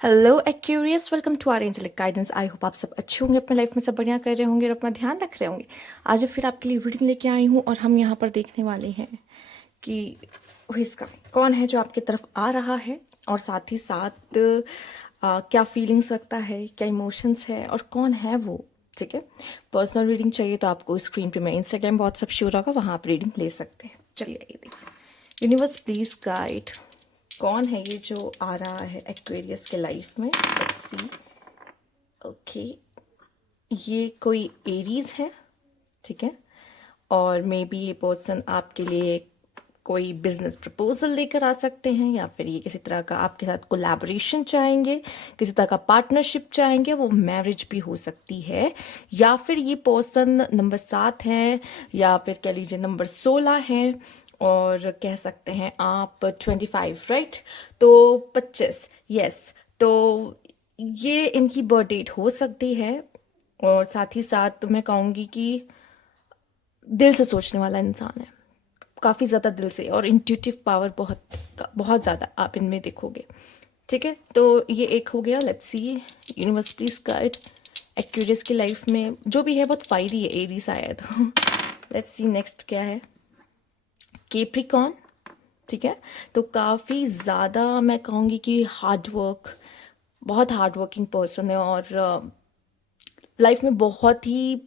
Hello Aquarius, welcome to our angelic guidance. I hope आप सब अच्छे होंगे, अपने लाइफ में सब बढ़िया कर रहे होंगे और अपना ध्यान रख रहे होंगे। आज फिर आपके लिए रीडिंग लेके आई हूँ और हम यहाँ पर देखने वाले हैं कि इसका कौन है जो आपकी तरफ आ रहा है और साथ ही साथ क्या फीलिंग्स रखता है, क्या इमोशंस है और कौन है वो। ठीक है, पर्सनल रीडिंग चाहिए तो आपको स्क्रीन पे मैं इंस्टाग्राम व्हाट्सएप शो होगा, वहाँ आप रीडिंग ले सकते हैं। चलिए ये देखिए, यूनिवर्स प्लीज गाइड कौन है ये जो आ रहा है एक्वेरियस के लाइफ में। Let's see. ओके, ये कोई एरीज है, ठीक है, और मे बी ये पर्सन आपके लिए कोई बिजनेस प्रपोजल लेकर आ सकते हैं, या फिर ये किसी तरह का आपके साथ कोलैबोरेशन चाहेंगे, किसी तरह का पार्टनरशिप चाहेंगे, वो मैरिज भी हो सकती है, या फिर ये पर्सन नंबर 7 है, या फिर कह लीजिए नंबर 16 है, और कह सकते हैं आप 25, राइट, तो 25, यस। तो ये इनकी बर्थ डेट हो सकती है, और साथ ही साथ मैं कहूँगी कि दिल से सोचने वाला इंसान है, काफ़ी ज़्यादा दिल से, और इंट्यूटिव पावर बहुत बहुत ज़्यादा आप इनमें देखोगे। ठीक है, तो ये एक हो गया। Let's see, universe please guide Aquarius की लाइफ में जो भी है बहुत फायरी है, एरीज आया है तो लेट्स सी नेक्स्ट क्या है। केप्रिकॉन, ठीक है, तो काफ़ी ज़्यादा मैं कहूँगी कि हार्ड वर्क, बहुत हार्ड वर्किंग पर्सन है, और लाइफ में बहुत ही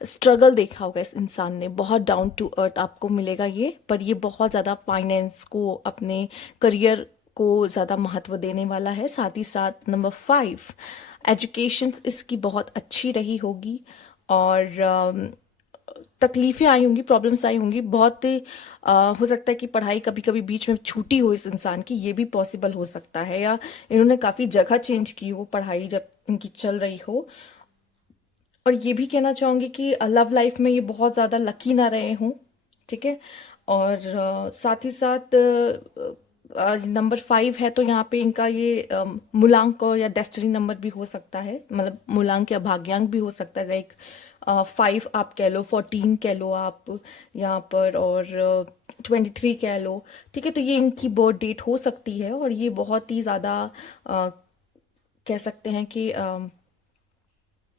स्ट्रगल देखा होगा इस इंसान ने, बहुत डाउन टू अर्थ आपको मिलेगा ये, पर ये बहुत ज़्यादा फाइनेंस को, अपने करियर को ज़्यादा महत्व देने वाला है। साथ ही साथ नंबर 5, एजुकेशन इसकी बहुत अच्छी रही होगी, और तकलीफ़ें आई होंगी, प्रॉब्लम्स आई होंगी बहुत ही। हो सकता है कि पढ़ाई कभी कभी बीच में छूटी हो इस इंसान की, ये भी पॉसिबल हो सकता है, या इन्होंने काफ़ी जगह चेंज की हो पढ़ाई जब इनकी चल रही हो। और ये भी कहना चाहूँगी कि लव लाइफ में ये बहुत ज़्यादा लकी ना रहे हों, ठीक है। और साथ ही साथ नंबर 5 है, तो यहाँ पे इनका ये मूलांक या डेस्टिनी नंबर भी हो सकता है, मतलब मूलांक या भाग्यांक भी हो सकता है, लाइक 5 आप कह लो, 14 कह लो आप यहाँ पर, और 23 कह लो। ठीक है, तो ये इनकी बर्थ डेट हो सकती है, और ये बहुत ही ज़्यादा कह सकते हैं कि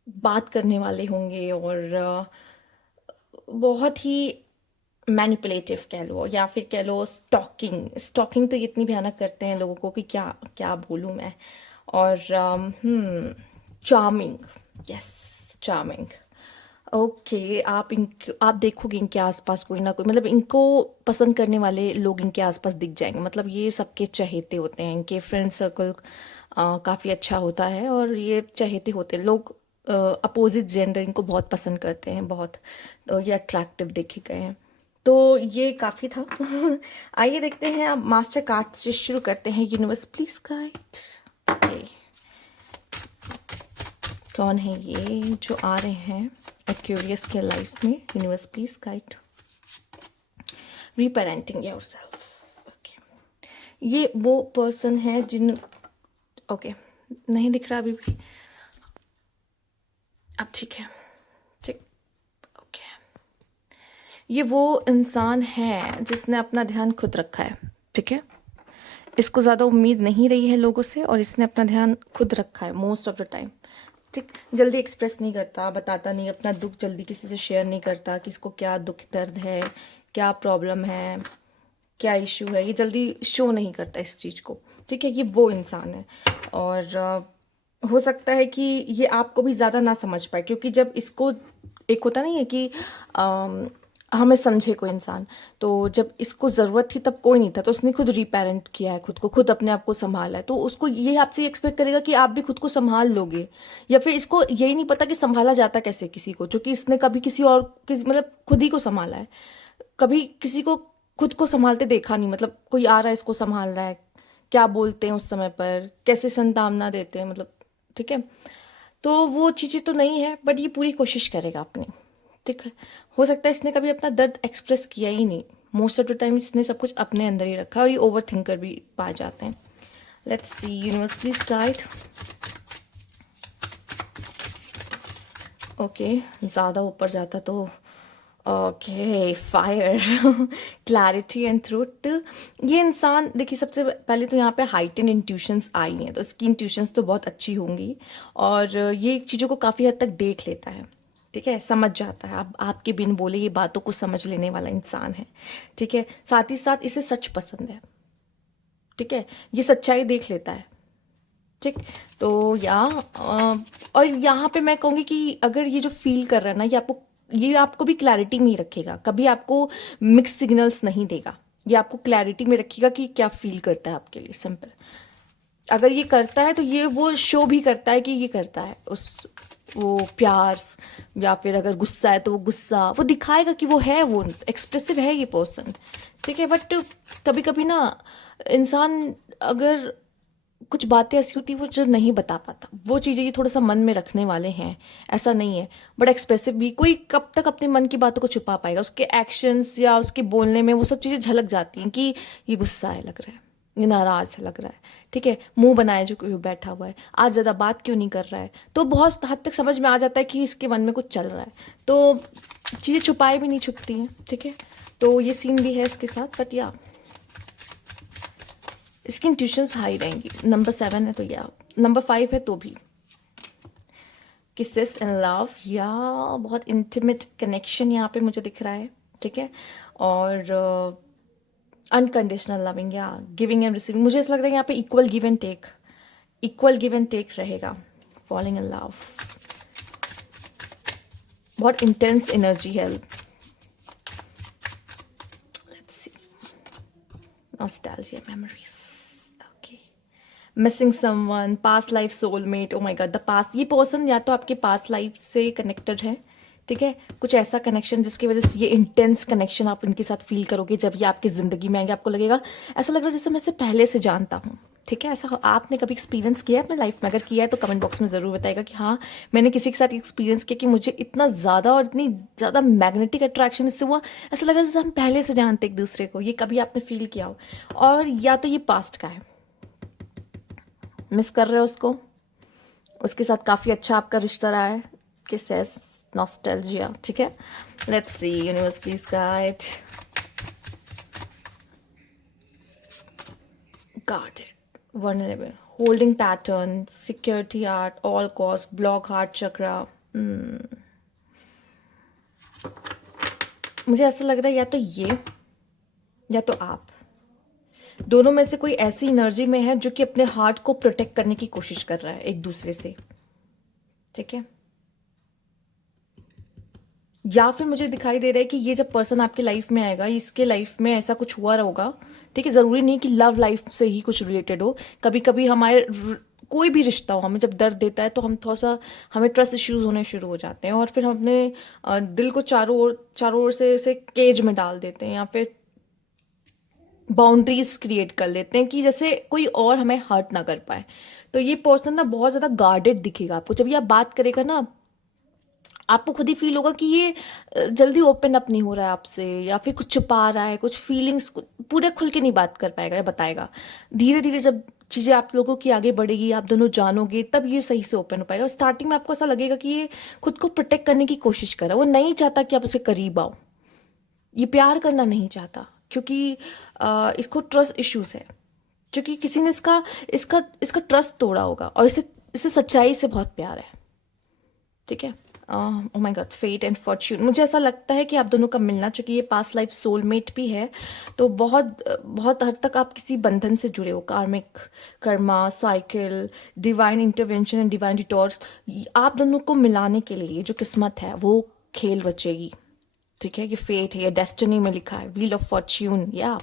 बात करने वाले होंगे, और बहुत ही मैनिपुलेटिव कह लो, या फिर कह लो स्टॉकिंग। स्टॉकिंग तो ये इतनी भयानक करते हैं लोगों को कि क्या क्या बोलूँ मैं। और चार्मिंग, यस, चार्मिंग। ओके, आप देखोगे इनके आसपास कोई ना कोई, मतलब इनको पसंद करने वाले लोग इनके आसपास दिख जाएंगे, मतलब ये सबके चहेते होते हैं, इनके फ्रेंड सर्कल काफ़ी अच्छा होता है, और ये चहेते होते हैं लोग। अपोजिट जेंडर इनको बहुत पसंद करते हैं, बहुत, तो ये अट्रैक्टिव देखे गए हैं। तो ये काफ़ी था आइए देखते हैं, अब मास्टर कार्ड से शुरू करते हैं। यूनिवर्स प्लीज गाइड, ओके, कौन है ये जो आ रहे हैं एक्यूरियस के लाइफ में। Universe please guide reparenting yourself. Okay, ये वो पर्सन है जिन, ओके, नहीं दिख रहा अभी भी, अब ठीक है, ठीक, ओके। ये वो इंसान है जिसने अपना ध्यान खुद रखा है, ठीक है, इसको ज़्यादा उम्मीद नहीं रही है लोगों से, और इसने अपना ध्यान खुद रखा है मोस्ट ऑफ द टाइम। ठीक, जल्दी एक्सप्रेस नहीं करता, बताता नहीं अपना दुख, जल्दी किसी से शेयर नहीं करता कि इसको क्या दुख दर्द है, क्या प्रॉब्लम है, क्या इशू है, ये जल्दी शो नहीं करता इस चीज़ को। ठीक है, ये वो इंसान है, और हो सकता है कि ये आपको भी ज़्यादा ना समझ पाए, क्योंकि जब इसको, एक होता नहीं है कि हमें समझे कोई इंसान, तो जब इसको ज़रूरत थी तब कोई नहीं था, तो उसने खुद रीपेरेंट किया है खुद को, खुद अपने आप को संभाला है, तो उसको ये आपसे एक्सपेक्ट करेगा कि आप भी खुद को संभाल लोगे। या फिर इसको यही नहीं पता कि संभाला जाता कैसे किसी को, जो कि इसने कभी किसी और, किसी मतलब खुद ही को संभाला है, कभी किसी को खुद को संभालते देखा नहीं, मतलब कोई आ रहा है इसको संभाल रहा है, क्या बोलते हैं उस समय पर, कैसे संतावना देते हैं, मतलब, ठीक है। तो वो चीज़ें तो नहीं है, बट ये पूरी कोशिश करेगा अपनी। ठीक है, हो सकता है इसने कभी अपना दर्द एक्सप्रेस किया ही नहीं, मोस्ट ऑफ द टाइम इसने सब कुछ अपने अंदर ही रखा, और ये ओवर थिंकर भी पाए जाते हैं। Let's see, universe please guide. Okay, ज़्यादा ऊपर जाता तो okay, fire. Clarity and truth. ये इंसान देखिए, सबसे पहले तो यहाँ पे हाइटेंड इंट्यूशंस आई हैं, तो इसकी इंट्यूशंस तो बहुत अच्छी होंगी और ये चीज़ों को काफ़ी हद तक देख लेता है। ठीक है, समझ जाता है, आप आपके बिन बोले ये बातों को समझ लेने वाला इंसान है। ठीक है, साथ ही साथ इसे सच पसंद है। ठीक है, ये सच्चाई देख लेता है। ठीक। तो और यहाँ पे मैं कहूँगी कि अगर ये जो फील कर रहा है ना, ये आपको भी क्लैरिटी में ही रखेगा, कभी आपको मिक्स सिग्नल्स नहीं देगा। ये आपको क्लैरिटी में रखेगा कि क्या फील करता है आपके लिए, सिंपल। अगर ये करता है तो ये वो शो भी करता है कि ये करता है उस वो प्यार, या फिर अगर गुस्सा है तो वो गुस्सा वो दिखाएगा कि वो है, वो एक्सप्रेसिव है ये पर्सन। ठीक है, बट कभी कभी ना इंसान अगर कुछ बातें ऐसी होती है वो जो नहीं बता पाता, वो चीज़ें ये थोड़ा सा मन में रखने वाले हैं, ऐसा नहीं है। बट एक्सप्रेसिव भी, कोई कब तक अपने मन की बातों को छुपा पाएगा, उसके एक्शंस या उसके बोलने में वो सब चीज़ें झलक जाती हैं कि ये गुस्सा है लग रहा है, ये नाराज है लग रहा है। ठीक है, मुंह बनाए जो कोई बैठा हुआ है, आज ज़्यादा बात क्यों नहीं कर रहा है, तो बहुत हद तक समझ में आ जाता है कि इसके मन में कुछ चल रहा है। तो चीज़ें छुपाए भी नहीं छुपती हैं। ठीक है, तो ये सीन भी है इसके साथ, बट या इसकी इंट्यूशंस हाई रहेंगी। नंबर 7 है तो या नंबर 5 है तो भी किसेस इन लव, या बहुत इंटीमेट कनेक्शन यहाँ पे मुझे दिख रहा है। ठीक है, और अनकंडीशनल लविंग या गिविंग एंड रिसीविंग, मुझे ऐसा लग रहा है यहाँ पे इक्वल गिव एंड टेक रहेगा। फॉलिंग इन लव, बहुत इंटेंस एनर्जी है। Let's see, nostalgia, memories, missing someone, past life soulmate. O my God, the past, ये पर्सन या तो आपके पास्ट लाइफ से कनेक्टेड है। ठीक है, कुछ ऐसा कनेक्शन जिसकी वजह से ये इंटेंस कनेक्शन आप इनके साथ फील करोगे। जब ये आपकी ज़िंदगी में आएंगे आपको लगेगा, ऐसा लग रहा है जैसे मैं इसे पहले से जानता हूँ। ठीक है, ऐसा आपने कभी एक्सपीरियंस किया है अपने लाइफ में? अगर किया है तो कमेंट बॉक्स में ज़रूर बताएगा कि हाँ, मैंने किसी के साथ एक्सपीरियंस किया कि मुझे इतना ज़्यादा और इतनी ज़्यादा मैग्नेटिक अट्रैक्शन इससे हुआ, ऐसा लग रहा है जैसे हम पहले से जानते एक दूसरे को। ये कभी आपने फील किया हो? और या तो ये पास्ट का है, मिस कर रहे हो उसको, उसके साथ काफ़ी अच्छा आपका रिश्ता रहा है, किसेस, नॉस्टैल्जिया। ठीक है, let's see, universe please guide. Guarded, vulnerable, holding pattern, security art, all cost, block heart chakra। मुझे ऐसा लग रहा है या तो ये या तो आप, दोनों में से कोई ऐसी एनर्जी में है जो कि अपने हार्ट को प्रोटेक्ट करने की कोशिश कर रहा है एक दूसरे से। ठीक है, या फिर मुझे दिखाई दे रहा है कि ये जब पर्सन आपके लाइफ में आएगा, इसके लाइफ में ऐसा कुछ हुआ होगा। ठीक है, ज़रूरी नहीं कि लव लाइफ से ही कुछ रिलेटेड हो। कभी कभी हमारे कोई भी रिश्ता हो, हमें जब दर्द देता है तो हम थोड़ा सा, हमें ट्रस्ट इश्यूज होने शुरू हो जाते हैं और फिर हम अपने दिल को चारों ओर से केज में डाल देते हैं, या फिर बाउंड्रीज क्रिएट कर लेते हैं कि जैसे कोई और हमें हर्ट ना कर पाए। तो ये पर्सन ना बहुत ज़्यादा गार्डेड दिखेगा आपको। जब ये आप बात करेगा ना, आपको खुद ही फील होगा कि ये जल्दी ओपन अप नहीं हो रहा है आपसे, या फिर कुछ छुपा रहा है, कुछ फीलिंग्स पूरे खुल के नहीं बात कर पाएगा या बताएगा। धीरे धीरे जब चीज़ें आप लोगों की आगे बढ़ेगी, आप दोनों जानोगे, तब ये सही से ओपन हो पाएगा। स्टार्टिंग में आपको ऐसा लगेगा कि ये खुद को प्रोटेक्ट करने की कोशिश कर रहा है, वो नहीं चाहता कि आप उसके करीब आओ, ये प्यार करना नहीं चाहता, क्योंकि इसको ट्रस्ट इश्यूज है, क्योंकि किसी ने इसका इसका इसका ट्रस्ट तोड़ा होगा और इसे इसे सच्चाई से बहुत प्यार है। ठीक है, oh my God, fate and fortune, मुझे ऐसा लगता है कि आप दोनों का मिलना, चूंकि ये पास्ट लाइफ सोलमेट भी है, तो बहुत बहुत हद तक आप किसी बंधन से जुड़े हो, karmic, karma, cycle, divine intervention and divine detours. आप दोनों को मिलाने के लिए जो किस्मत है वो खेल रचेगी। ठीक है, ये फेट है, ये डेस्टिनी में लिखा है, व्हील ऑफ फॉर्च्यून, या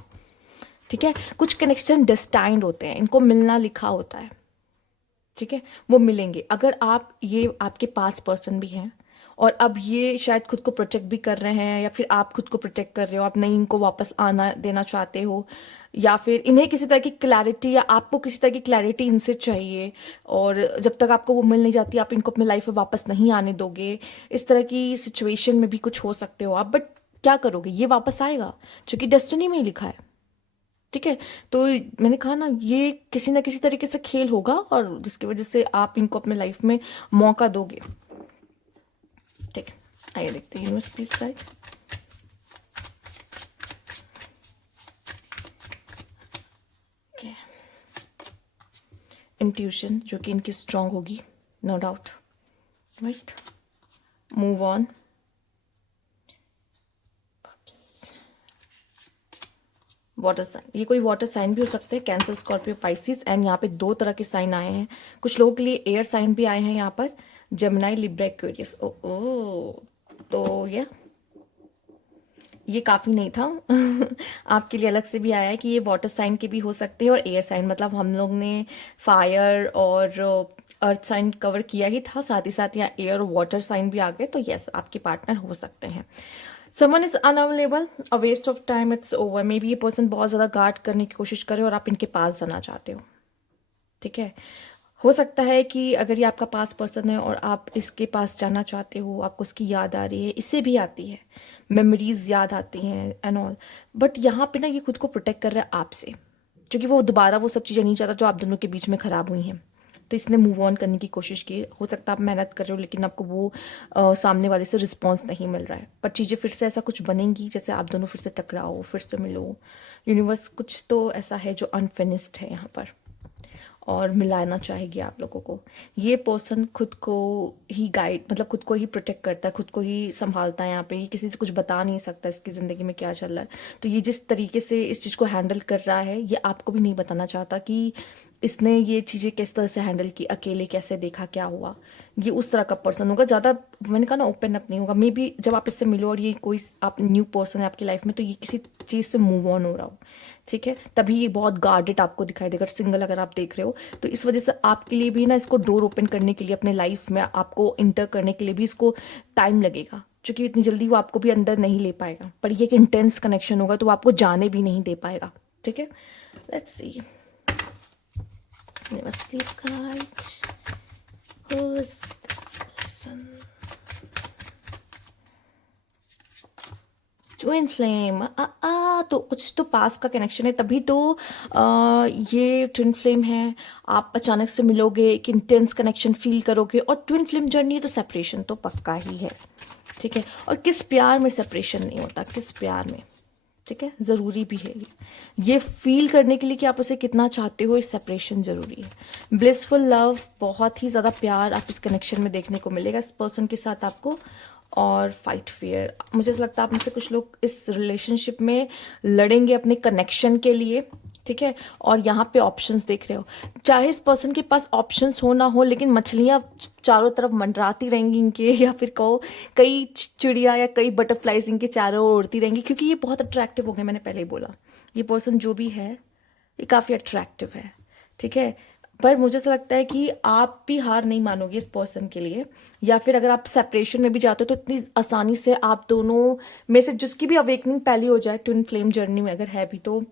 ठीक है, कुछ कनेक्शन डेस्टाइंड होते हैं, इनको मिलना लिखा होता है। ठीक है, वो मिलेंगे। अगर आप, ये आपके पास पर्सन भी हैं और अब ये शायद खुद को प्रोटेक्ट भी कर रहे हैं, या फिर आप खुद को प्रोटेक्ट कर रहे हो, आप नहीं इनको वापस आना देना चाहते हो, या फिर इन्हें किसी तरह की क्लैरिटी, या आपको किसी तरह की क्लैरिटी इनसे चाहिए, और जब तक आपको वो मिल नहीं जाती आप इनको अपने लाइफ में वापस नहीं आने दोगे। इस तरह की सिचुएशन में भी कुछ हो सकते हो आप, बट क्या करोगे, ये वापस आएगा क्योंकि डेस्टिनी में ही लिखा है। ठीक है, तो मैंने कहा ना, ये किसी ना किसी तरीके से खेल होगा और जिसकी वजह से आप इनको अपने लाइफ में मौका दोगे। ठीक है, आइए देखते हैं यूनिवर्स प्लीज गाइड। इंट्यूशन जो कि इनकी स्ट्रांग होगी, no doubt, right. Move on. Water sign, ये कोई वाटर साइन भी हो सकते हैं, कैंसर, स्कॉर्पियो, पाइसिस। एंड यहाँ पे दो तरह के साइन आए हैं, कुछ लोगों के लिए एयर साइन भी आए हैं यहाँ पर, जेमिनाई, लिब्रा, एक्वेरियस। ओ ओ, तो ये काफ़ी नहीं था आपके लिए अलग से भी आया है कि ये वाटर साइन के भी हो सकते हैं और एयर साइन, मतलब हम लोग ने फायर और अर्थ साइन कवर किया ही था, साथ ही साथ यहाँ एयर और वाटर साइन भी आ गए, तो यस आपके पार्टनर हो सकते हैं। Someone is unavailable, a waste of time, it's over. Maybe ये पर्सन बहुत ज़्यादा गार्ड करने की कोशिश करे और आप इनके पास जाना चाहते हो, ठीक है। हो सकता है कि अगर ये आपका पास पर्सन है और आप इसके पास जाना चाहते हो, आपको उसकी याद आ रही है, इससे भी आती है, मेमोरीज याद आती हैं एंड ऑल, बट यहाँ पे ना ये खुद को प्रोटेक्ट कर रहा है आपसे, क्योंकि वो दोबारा वो सब चीज़ें नहीं चाहता जो आप दोनों के बीच में ख़राब हुई हैं। तो इसने मूव ऑन करने की कोशिश की। हो सकता है आप मेहनत कर रहे हो लेकिन आपको वो सामने वाले से रिस्पॉन्स नहीं मिल रहा है, पर चीज़ें फिर से ऐसा कुछ बनेंगी जैसे आप दोनों फिर से टकराओ, फिर से मिलो। यूनिवर्स कुछ तो ऐसा है जो अनफिनिश्ड है यहाँ पर और मिलाना चाहेगी आप लोगों को। ये पर्सन खुद को ही गाइड, मतलब खुद को ही प्रोटेक्ट करता है, खुद को ही संभालता है। यहाँ पे ये किसी से कुछ बता नहीं सकता इसकी ज़िंदगी में क्या चल रहा है। तो ये जिस तरीके से इस चीज़ को हैंडल कर रहा है, ये आपको भी नहीं बताना चाहता कि इसने ये चीज़ें किस तरह से हैंडल की, अकेले कैसे देखा, क्या हुआ। ये उस तरह का पर्सन होगा, ज़्यादा मैंने कहा ना ओपन अप नहीं होगा। मे बी जब आप इससे मिलो और ये कोई आप न्यू पर्सन है आपकी लाइफ में, तो ये किसी चीज़ से मूव ऑन हो रहा हो, ठीक है, तभी ये बहुत गार्डेड आपको दिखाई देगा। सिंगल अगर आप देख रहे हो तो इस वजह से आपके लिए भी ना इसको डोर ओपन करने के लिए, अपने लाइफ में आपको इंटर करने के लिए भी इसको टाइम लगेगा, क्योंकि इतनी जल्दी वो आपको भी अंदर नहीं ले पाएगा। पर ये एक इंटेंस कनेक्शन होगा तो वो आपको जाने भी नहीं दे पाएगा, ठीक है। Let's see, please guide, who is this person. Twin flame, तो कुछ तो पास का कनेक्शन है, तभी तो ये ट्विन फ्लेम है। आप अचानक से मिलोगे, एक इंटेंस कनेक्शन फील करोगे, और ट्विन फ्लेम जर्नी है तो सेपरेशन तो पक्का ही है, ठीक है। और किस प्यार में सेपरेशन नहीं होता, किस प्यार में, ठीक है, ज़रूरी भी है ये फील करने के लिए कि आप उसे कितना चाहते हो, इस सेपरेशन ज़रूरी है। ब्लिसफुल लव, बहुत ही ज़्यादा प्यार आप इस कनेक्शन में देखने को मिलेगा इस पर्सन के साथ आपको। और फाइट फियर, मुझे ऐसा लगता है आप में से कुछ लोग इस रिलेशनशिप में लड़ेंगे अपने कनेक्शन के लिए, ठीक है। और यहाँ पे ऑप्शंस देख रहे हो, चाहे इस पर्सन के पास ऑप्शंस हो ना हो, लेकिन मछलियाँ चारों तरफ मंडराती रहेंगी इनके, या फिर कहो कई चिड़िया या कई बटरफ्लाइज इनके चारों ओर उड़ती रहेंगी, क्योंकि ये बहुत अट्रैक्टिव हो गए। मैंने पहले ही बोला, ये पर्सन जो भी है ये काफ़ी अट्रैक्टिव है, ठीक है। पर मुझे ऐसा लगता है कि आप भी हार नहीं मानोगे इस पर्सन के लिए, या फिर अगर आप सेपरेशन में भी जाते हो तो इतनी आसानी से आप दोनों में से जिसकी भी अवेकनिंग पहली हो जाए ट्विन फ्लेम जर्नी में अगर है भी, तो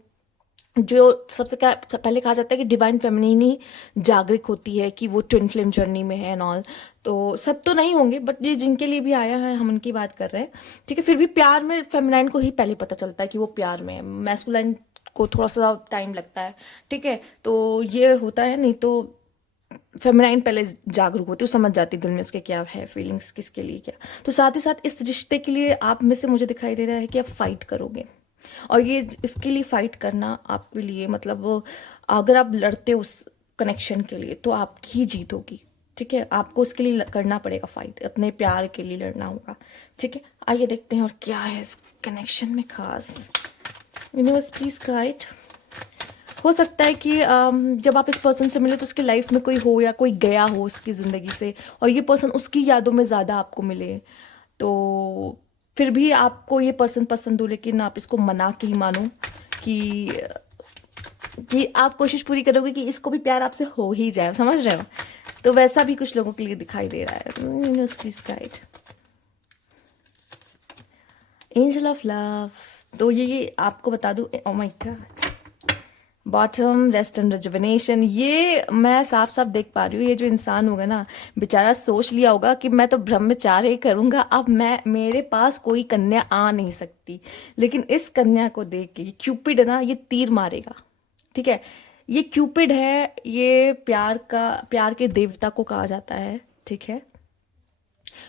जो सबसे क्या पहले कहा जाता है कि डिवाइन फेमिनिन ही जागृत होती है कि वो ट्विन फ्लेम जर्नी में है एंड ऑल। तो सब तो नहीं होंगे, बट ये जिनके लिए भी आया है हम उनकी बात कर रहे हैं, ठीक है। फिर भी प्यार में फेमिनाइन को ही पहले पता चलता है कि वो प्यार में है, मैस्कुलाइन को थोड़ा सा टाइम लगता है, ठीक है। तो ये होता है, नहीं तो फेमिनाइन पहले जागरूक होती है, समझ जाती दिल में उसके क्या है फीलिंग्स, किसके लिए क्या। तो साथ ही साथ इस रिश्ते के लिए आप में से मुझे दिखाई दे रहा है कि आप फाइट करोगे, और ये इसके लिए फाइट करना आपके लिए, मतलब अगर आप लड़ते हो उस कनेक्शन के लिए तो आपकी ही जीत होगी, ठीक है। आपको उसके लिए करना पड़ेगा फाइट, अपने प्यार के लिए लड़ना होगा, ठीक है। आइए देखते हैं और क्या है इस कनेक्शन में खास। Universe please guide. हो सकता है कि जब आप इस पर्सन से मिले तो उसकी लाइफ में कोई हो या कोई गया हो उसकी ज़िंदगी से, और ये पर्सन उसकी यादों में ज़्यादा आपको मिले, तो फिर भी आपको ये पर्सन पसंद हो, लेकिन आप इसको मना के ही मानो कि आप कोशिश पूरी करोगे कि इसको भी प्यार आपसे हो ही जाए, समझ रहे हो। तो वैसा भी कुछ लोगों के लिए दिखाई दे रहा है। Please guide, angel of love. तो ये आपको बता दूं, oh my God, bottom, rest and rejuvenation. ये मैं साफ साफ देख पा रही हूँ, ये जो इंसान होगा ना, बेचारा सोच लिया होगा कि मैं तो ब्रह्मचार्य करूंगा, अब मैं, मेरे पास कोई कन्या आ नहीं सकती। लेकिन इस कन्या को देख के क्यूपिड है ना, ये तीर मारेगा, ठीक है। ये क्यूपिड है, ये प्यार के देवता को कहा जाता है, ठीक है।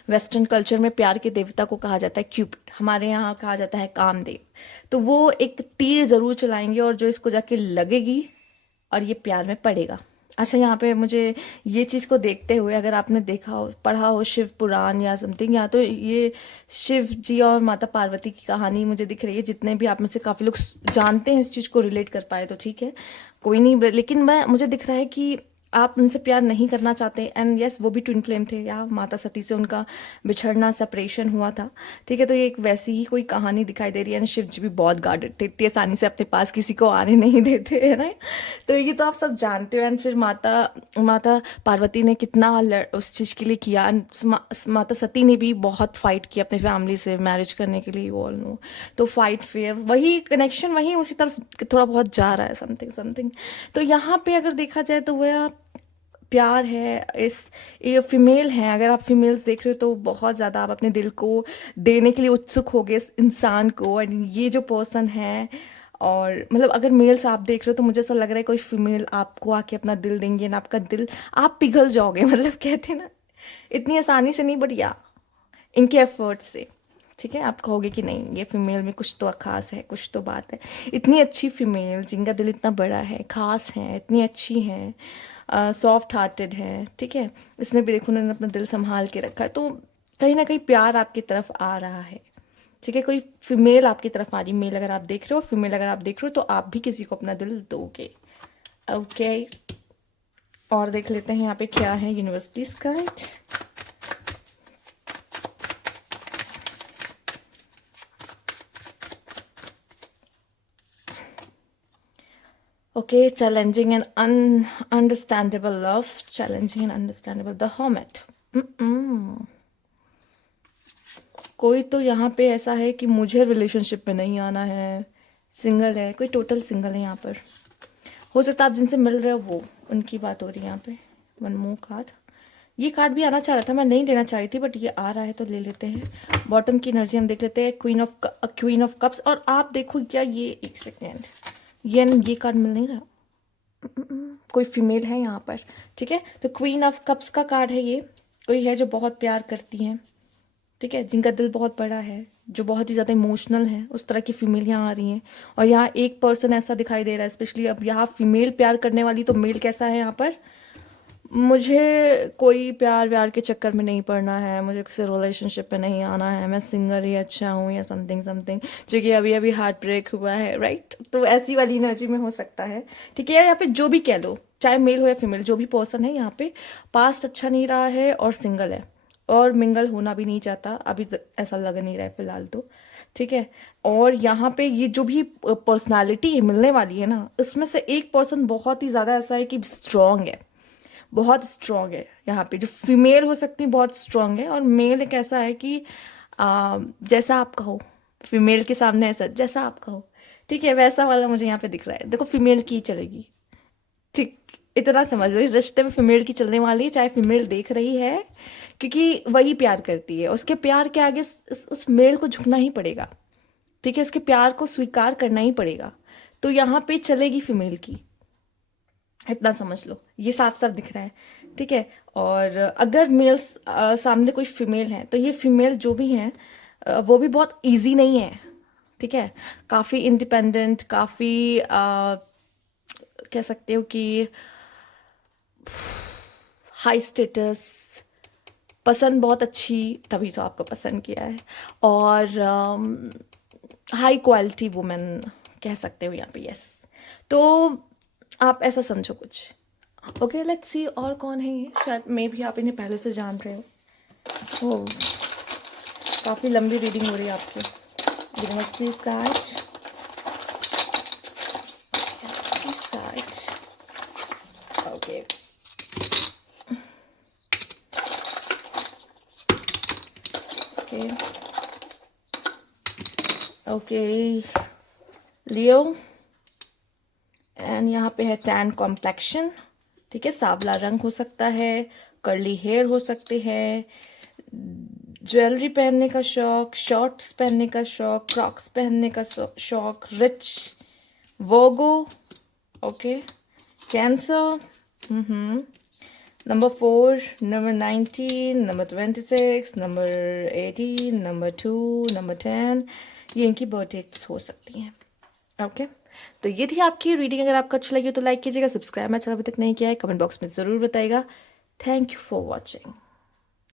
वेस्टर्न कल्चर में प्यार के देवता को कहा जाता है क्यूपिड, हमारे यहाँ कहा जाता है कामदेव। तो वो एक तीर जरूर चलाएंगे और जो इसको जाके लगेगी और ये प्यार में पड़ेगा, अच्छा, यहाँ पे मुझे ये चीज़ को देखते हुए, अगर आपने देखा हो, पढ़ा हो शिव पुराण या समथिंग, या तो ये शिव जी और माता पार्वती की कहानी मुझे दिख रही है। जितने भी आप में से काफ़ी लोग जानते हैं इस चीज़ को, रिलेट कर पाए तो ठीक है, कोई नहीं। लेकिन मैं मुझे दिख रहा है कि आप उनसे प्यार नहीं करना चाहते। एंड यस, वो भी ट्विन फ्लेम थे, या माता सती से उनका बिछड़ना, सेपरेशन हुआ था। ठीक है, तो ये एक वैसी ही कोई कहानी दिखाई दे रही है। एंड शिव जी भी बहुत गार्डेड थे, इतनी आसानी से अपने पास किसी को आने नहीं देते, है ना। तो ये तो आप सब जानते हो। एंड फिर माता माता पार्वती ने कितना उस चीज़ के लिए किया। एंड माता सती ने भी बहुत फाइट किया अपनी फैमिली से मैरिज करने के लिए, ऑल नो। तो फाइट, फेयर, वही कनेक्शन, वही उसी तरफ थोड़ा बहुत जा रहा है, समथिंग समथिंग। तो यहाँ पे अगर देखा जाए तो वह प्यार है। इस ये फीमेल है, अगर आप फीमेल्स देख रहे हो तो बहुत ज़्यादा आप अपने दिल को देने के लिए उत्सुक हो गए इस इंसान को। और ये जो पर्सन है, और मतलब अगर मेल्स आप देख रहे हो तो मुझे ऐसा लग रहा है कोई फीमेल आपको आके अपना दिल देंगे ना, आपका दिल, आप पिघल जाओगे। मतलब कहते हैं ना, इतनी आसानी से नहीं, बट या इनके एफर्ट से। ठीक है, आप कहोगे कि नहीं, ये फीमेल में कुछ तो खास है, कुछ तो बात है। इतनी अच्छी फीमेल जिनका दिल इतना बड़ा है, खास है, इतनी अच्छी है, सॉफ्ट हार्टेड है। ठीक है, इसमें भी देखो उन्होंने अपना दिल संभाल के रखा है। तो कहीं ना कहीं प्यार आपकी तरफ आ रहा है। ठीक है, कोई फीमेल आपकी तरफ आ रही, मेल अगर आप देख रहे हो, फीमेल अगर आप देख रहे हो, तो आप भी किसी को अपना दिल दोगे। ओके, और देख लेते हैं यहाँ पे क्या है। Universe please guide. Okay, challenging and ununderstandable love. Challenging and understandable. The Hermit. कोई तो यहाँ पे ऐसा है कि मुझे रिलेशनशिप में नहीं आना है, सिंगल है, कोई टोटल सिंगल है यहाँ पर। हो सकता है आप जिनसे मिल रहे हो वो, उनकी बात हो रही है यहाँ पे। One more card. ये कार्ड भी आना चाह रहा था, मैं नहीं लेना चाह रही थी, बट ये आ रहा है तो ले लेते हैं। बॉटम की एनर्जी हम देख लेते हैं। Queen of cups. और आप देखो क्या, ये एक सेकेंड, ये कार्ड मिल नहीं रहा। कोई फीमेल है यहाँ पर। ठीक है, तो क्वीन ऑफ कप्स का कार्ड है ये। कोई है जो बहुत प्यार करती हैं, ठीक है, जिनका दिल बहुत बड़ा है, जो बहुत ही ज़्यादा इमोशनल है, उस तरह की फीमेल यहाँ आ रही हैं। और यहाँ एक पर्सन ऐसा दिखाई दे रहा है, स्पेशली अब यहाँ फीमेल प्यार करने वाली। तो मेल कैसा है यहाँ पर, मुझे कोई प्यार व्यार के चक्कर में नहीं पड़ना है, मुझे किसी रिलेशनशिप में नहीं आना है, मैं सिंगल ही अच्छा हूँ, या समथिंग समथिंग, जो कि अभी अभी हार्ट ब्रेक हुआ है, राइट। तो ऐसी वाली एनर्जी में हो सकता है। ठीक है, यहाँ पे जो भी कह लो, चाहे मेल हो या फीमेल, जो भी पर्सन है यहाँ पे, पास्ट अच्छा नहीं रहा है और सिंगल है, और मिंगल होना भी नहीं चाहता अभी, तो ऐसा लग नहीं रहा है फिलहाल तो। ठीक है, और यहाँ पे ये जो भी पर्सनालिटी मिलने वाली है ना, उसमें से एक पर्सन बहुत ही ज़्यादा ऐसा है कि स्ट्रांग है, बहुत स्ट्रांग है। यहाँ पे जो फीमेल हो सकती है बहुत स्ट्रांग है, और मेल एक ऐसा है कि जैसा आप कहो, फीमेल के सामने ऐसा जैसा आप कहो, ठीक है, वैसा वाला मुझे यहाँ पे दिख रहा है। देखो, फीमेल की चलेगी, ठीक, इतना समझ लो, इस रिश्ते में फीमेल की चलने वाली है, चाहे फीमेल देख रही है, क्योंकि वही प्यार करती है। उसके प्यार के आगे उस मेल को झुकना ही पड़ेगा। ठीक है, उसके प्यार को स्वीकार करना ही पड़ेगा। तो यहाँ पे चलेगी फीमेल की, इतना समझ लो, ये साफ साफ दिख रहा है। ठीक है, और अगर मेल सामने कोई फीमेल है, तो ये फीमेल जो भी हैं वो भी बहुत इजी नहीं है। ठीक है, काफ़ी इंडिपेंडेंट, काफ़ी कह सकते हो कि हाई स्टेटस, पसंद बहुत अच्छी, तभी तो आपको पसंद किया है, और हाई क्वालिटी वुमेन कह सकते हो यहाँ पे। यस, तो आप ऐसा समझो कुछ। ओके, लेट्स सी और कौन है ये। शायद मे भी आप इन्हें पहले से जान रहे हो। ओह, काफ़ी लंबी रीडिंग हो रही है आपकी। Universe please guide, please guide. Okay, okay, okay, Leo. And यहाँ पे है टैन कॉम्प्लेक्शन। ठीक है, सांवला रंग हो सकता है, कर्ली हेयर हो सकते हैं, ज्वेलरी पहनने का शौक, शॉर्ट्स पहनने का शौक, क्रॉक्स पहनने का शौक, rich, Virgo, okay, Cancer, number 4, number 19, number 26, number 18, number 2, number 10, ये इनकी बर्थ डेट्स हो सकती हैं। ओके, तो ये थी आपकी रीडिंग। अगर आपको अच्छा लगी तो लाइक कीजिएगा, सब्सक्राइब मैं अभी तक नहीं किया है, कमेंट बॉक्स में ज़रूर बताइएगा। Thank you for watching.